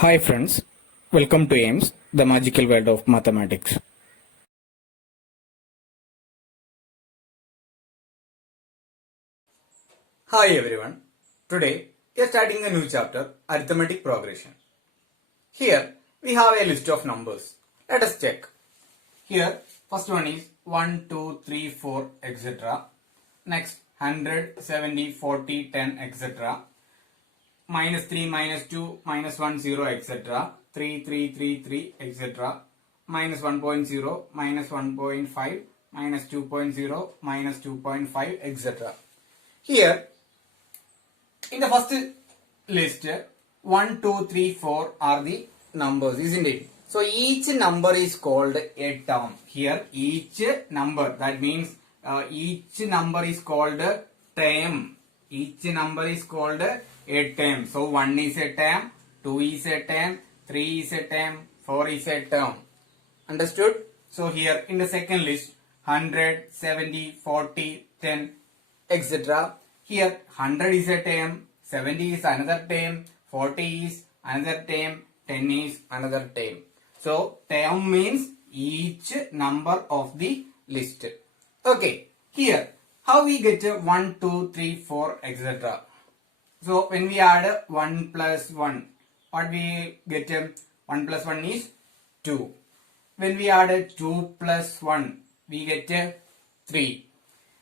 Hi friends, welcome to AIMS, the magical world of mathematics. Hi everyone, today we are starting a new chapter, Arithmetic Progression. Here we have a list of numbers. Let us check. Here first one is 1, 2, 3, 4 etc. Next 100, 70, 40, 10 etc. Minus 3, minus 2, minus 1, 0 etc. 3, 3, 3, 3 etc. Minus 1.0, minus 1.5, minus 2.0, minus 2.5 etc. Here in the first list, 1, 2, 3, 4 are the numbers, isn't it? So each number is called a term. Here each number, that means each number is called a term. Each number is called a term. So 1 is a term, 2 is a term, 3 is a term, 4 is a term. Understood? So here in the second list, 100, 70, 40, 10, etc. Here 100 is a term, 70 is another term, 40 is another term, 10 is another term. So term means each number of the list. Okay, here how we get 1, 2, 3, 4 etc. So when we add 1 plus 1, what we get? 1 plus 1 is 2. When we add 2 plus 1, we get 3.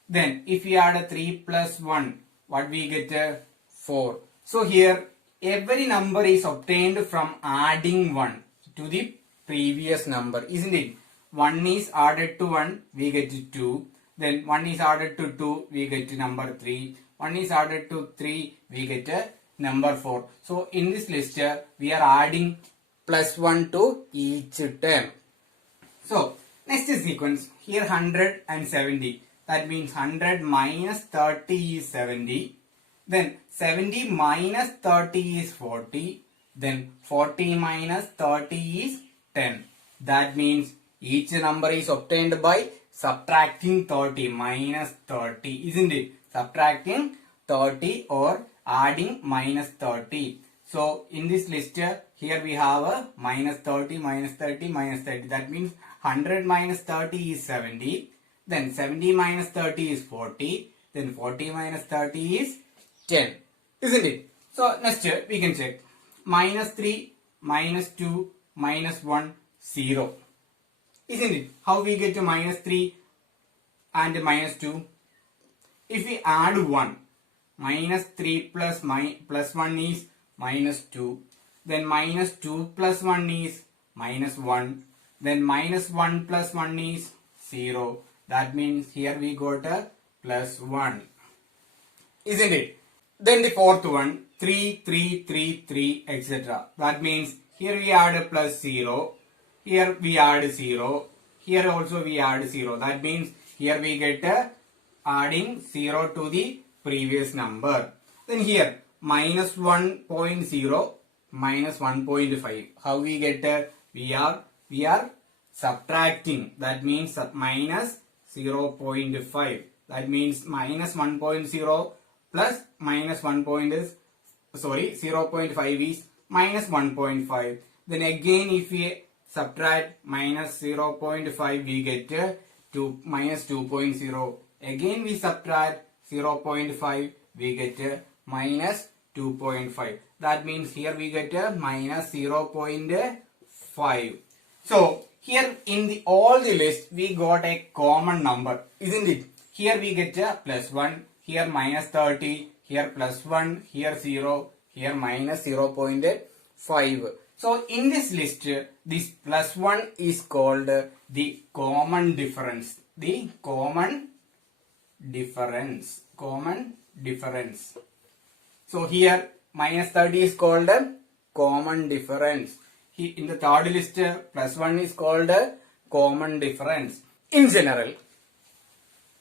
Then if we add 3 plus 1, what we get? 4. So here every number is obtained from adding 1 to the previous number, isn't it? 1 is added to 1, we get 2. Then 1 is added to 2, we get number 3. 1 is added to 3, we get number 4. So in this list, we are adding plus 1 to each term. So next sequence, here 100 and 70. That means 100 minus 30 is 70. Then 70 minus 30 is 40. Then 40 minus 30 is 10. That means each number is obtained by subtracting 30 minus 30, isn't it? Subtracting 30 or adding minus 30. So in this list, here we have a minus 30, minus 30, minus 30. That means 100 minus 30 is 70. Then 70 minus 30 is 40. Then 40 minus 30 is 10. Isn't it? So next we can check. Minus 3, minus 2, minus 1, 0. Isn't it? How we get to minus 3 and minus 2? If we add 1, minus 3 plus 1 is minus 2. Then minus 2 plus 1 is minus 1. Then minus 1 plus 1 is 0. That means here we got a plus 1. Isn't it? Then the fourth one, 3, 3, 3, 3, etc. That means here we add a plus 0. Here we add 0. Here also we add 0. That means here we get adding 0 to the previous number. Then here minus 1.0 minus 1.5. How we get? We are subtracting. That means minus 0.5. That means minus 1.0 plus minus 0.5 is minus 1.5. Then again if we subtract minus 0.5, we get to minus 2.0. Again we subtract 0.5, we get minus 2.5. That means here we get minus 0.5. So here in all the list we got a common number, isn't it? Here we get plus 1, here minus 30, here plus 1, here 0, here minus 0.5. So in this list, this plus 1 is called the common difference. The common difference. So here minus 30 is called common difference. In the third list, plus 1 is called common difference. In general,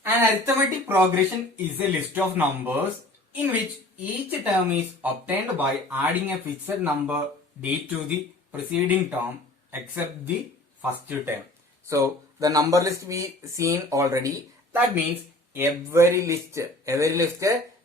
an arithmetic progression is a list of numbers in which each term is obtained by adding a fixed number d to the preceding term except the first term. So the number list we seen already. That means every list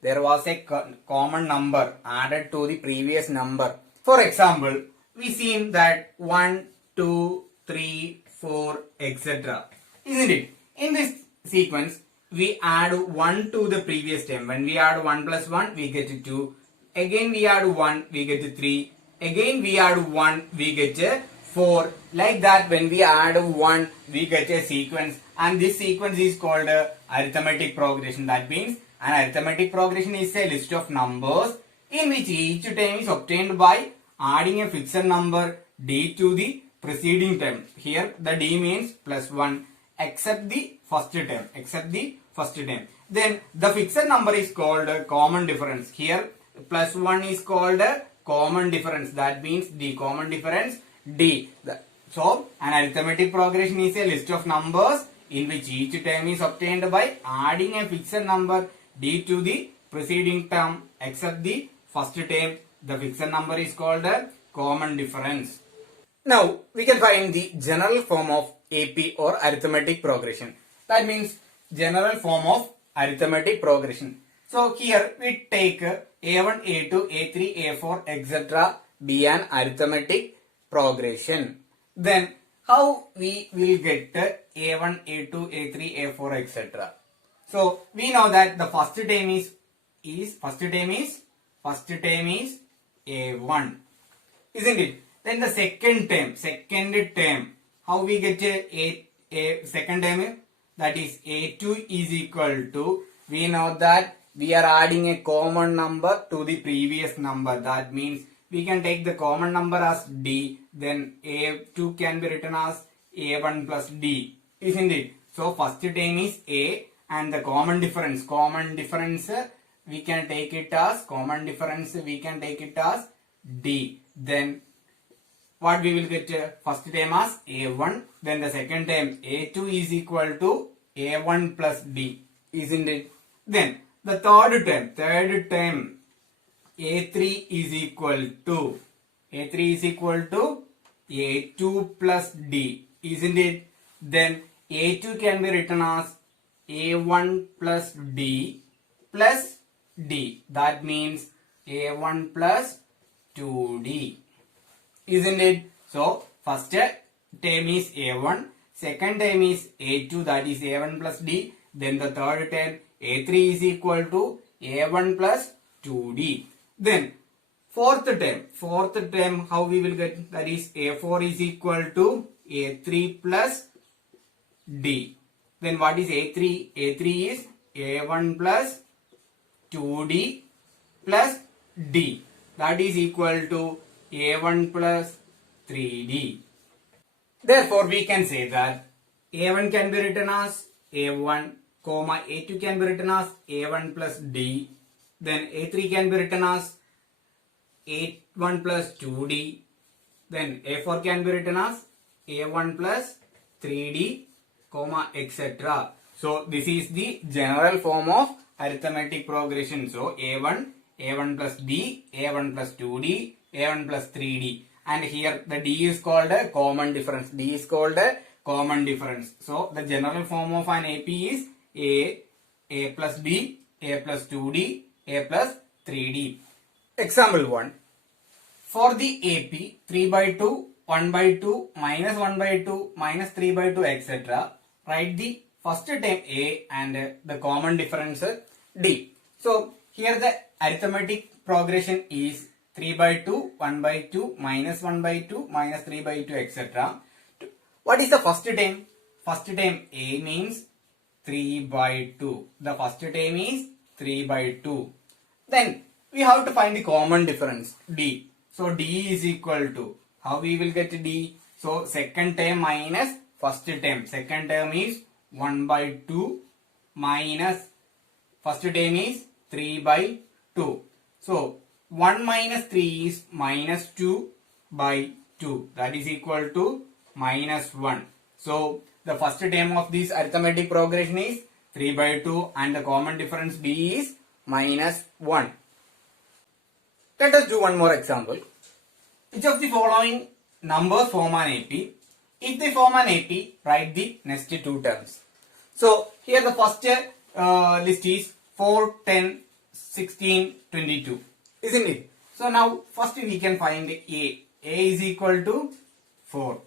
there was a common number added to the previous number. For example, we seen that 1, 2, 3, 4, etc. Isn't it? In this sequence, we add 1 to the previous term. When we add 1 plus 1, we get 2. Again we add 1, we get 3. Again we add 1, we get 4. Like that, when we add 1, we get a sequence. And this sequence is called arithmetic progression. That means an arithmetic progression is a list of numbers in which each term is obtained by adding a fixed number d to the preceding term. Here the d means plus 1 except the first term. Then the fixed number is called common difference. Here plus 1 is called common difference. That means the common difference d. So an arithmetic progression is a list of numbers in which each term is obtained by adding a fixed number d to the preceding term except the first term. The fixed number is called a common difference. Now we can find the general form of AP or arithmetic progression. That means general form of arithmetic progression. So here we take A1, A2, A3, A4, etc. be an arithmetic progression. Then how we will get A1, A2, A3, A4, etc. So we know that the first term is A1, isn't it? Then the second term, how we get a second term? That is A2 is equal to, we know that we are adding a common number to the previous number. That means we can take the common number as D, then A2 can be written as A1 plus D, isn't it? So first term is A and the common difference we can take it as D. Then what we will get? First term as A1, then the second term A2 is equal to A1 plus D, isn't it? Then the third term A3 is equal to A2 plus D, isn't it? Then A2 can be written as A1 plus D plus D. That means A1 plus 2D, isn't it? So first term is A1, second term is A2, that is A1 plus D. Then the third term A3 is equal to A1 plus 2D. Then fourth term how we will get? That is A4 is equal to A3 plus D. Then what is A3? A3 is A1 plus 2D plus D. That is equal to A1 plus 3D. Therefore, we can say that A1 can be written as A1, A2 can be written as A1 plus D. Then A3 can be written as A1 plus 2D. Then A4 can be written as A1 plus 3D, etc. So this is the general form of arithmetic progression. So A1, A1 plus D, A1 plus 2D, A1 plus 3D. And here the D is called a common difference. So the general form of an AP is A plus D, A plus 2D, A plus 3D. Example 1. For the AP, 3 by 2, 1 by 2, minus 1 by 2, minus 3 by 2, etc. Write the first term A and the common difference D. So here the arithmetic progression is 3 by 2, 1 by 2, minus 1 by 2, minus 3 by 2, etc. What is the first term? First term A means 3 by 2. The first term is 3 by 2. Then we have to find the common difference D. So D is equal to, how we will get D? So second term minus first term. Second term is 1 by 2 minus first term is 3 by 2. So 1 minus 3 is minus 2 by 2. That is equal to minus 1. So the first term of this arithmetic progression is 3 by 2 and the common difference D is minus 1. Let us do one more example. Which of the following numbers form an AP? If they form an AP, write the next two terms. So here the first list is 4, 10, 16, 22. Isn't it? So now first we can find A. A is equal to 4.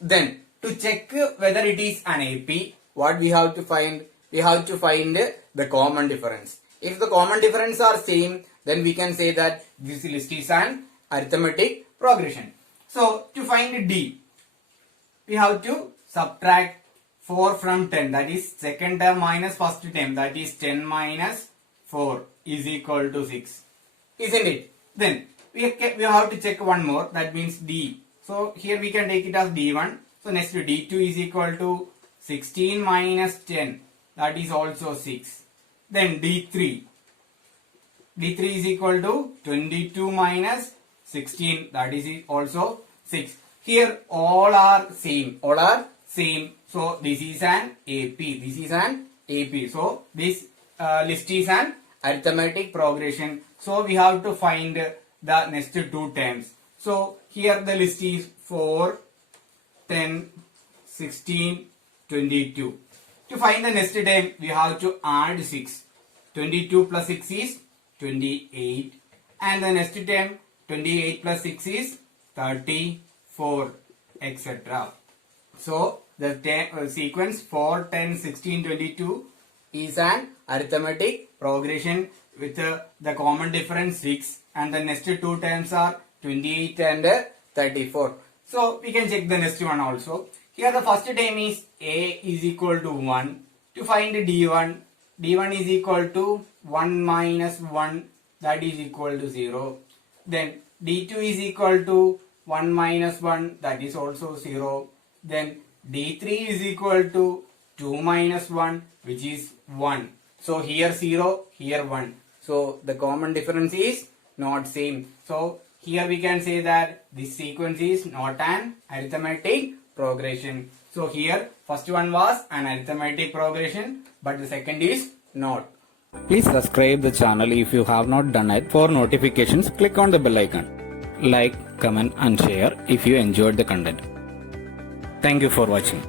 Then to check whether it is an AP, what we have to find? We have to find the common difference. If the common difference are same, then we can say that this list is an arithmetic progression. So to find D, we have to subtract 4 from 10, that is second term minus first term, that is 10 minus 4 is equal to 6, isn't it? Then we have to check one more, that means D. So here we can take it as D1. So next to D2 is equal to 16 minus 10, that is also 6. Then D3 is equal to 22 minus 16, that is also 6. Here all are same. So this is an AP. So this list is an arithmetic progression. So we have to find the next two terms. So here the list is 4, 10, 16, 22. To find the next term, we have to add 6. 22 plus 6 is 28. And the next term, 28 plus 6 is 34, etc. So the sequence 4, 10, 16, 22 is an arithmetic progression with the common difference 6, and the next two terms are 28 and 34. So we can check the next one also. Here the first term is A is equal to 1. To find D1 is equal to 1 minus 1, that is equal to 0. Then D2 is equal to 1 minus 1, that is also 0. Then D3 is equal to 2 minus 1, which is 1. So here 0, here 1. So the common difference is not same. So here we can say that this sequence is not an arithmetic progression. So here first one was an arithmetic progression, but the second is not. Please subscribe the channel if you have not done it. For notifications, click on the bell icon. Like, comment and share if you enjoyed the content. Thank you for watching.